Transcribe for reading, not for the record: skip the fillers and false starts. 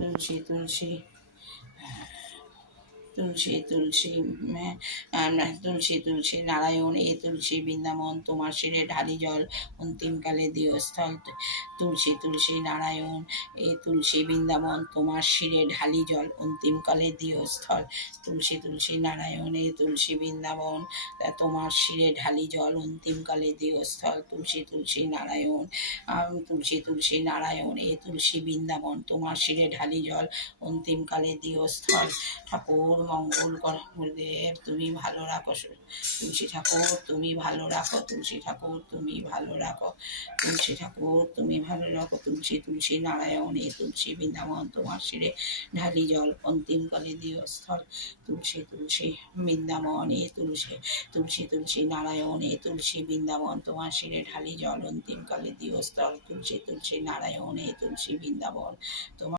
তুলসী তুলসী তুলসী তুলসী তুলসী তুলসী নারায়ণ, এ তুলসী বৃন্দাবন তোমার শিরে ঢালি জল অন্তিমকালে দিও স্থল। তুলসী তুলসী নারায়ণ, এ তুলসী বৃন্দাবন তোমার শিরে ঢালি জল অন্তিমকালে দিও স্থল। তুলসী তুলসী নারায়ণ, এ তুলসী বৃন্দাবন তোমার শিরে ঢালি জল অন্তিমকালে দিও স্থল। তুলসী তুলসী নারায়ণ, তুলসী তুলসী নারায়ণ, এ তুলসী বৃন্দাবন তোমার শিরে ঢালি জল অন্তিমকালে দিও স্থল। ঠাকুর মঙ্গল কর, গুরুদেব তুমি ভালো রাখো, তুলসী ঠাকুর তুমি ভালো রাখো, তুলসী ঠাকুর তুমি ভালো রাখো, তুলসী ঠাকুর তুমি ভালো রাখো। তুলসী তুলসী নারায়ণ, এ তুলসী বৃন্দাবন তোমার শিরে ঢালি জল অন্তিমকালে দিও স্থল। তুলসী তুলসী বৃন্দাবন, এ তুলসী তুলসী তুলসী নারায়ণ, এ তুলসী বৃন্দাবন তোমার শিরে ঢালি জল অন্তিমকালে দিও স্থল। তুলসী তুলসী নারায়ণ, এ তুলসী বৃন্দাবন তোমার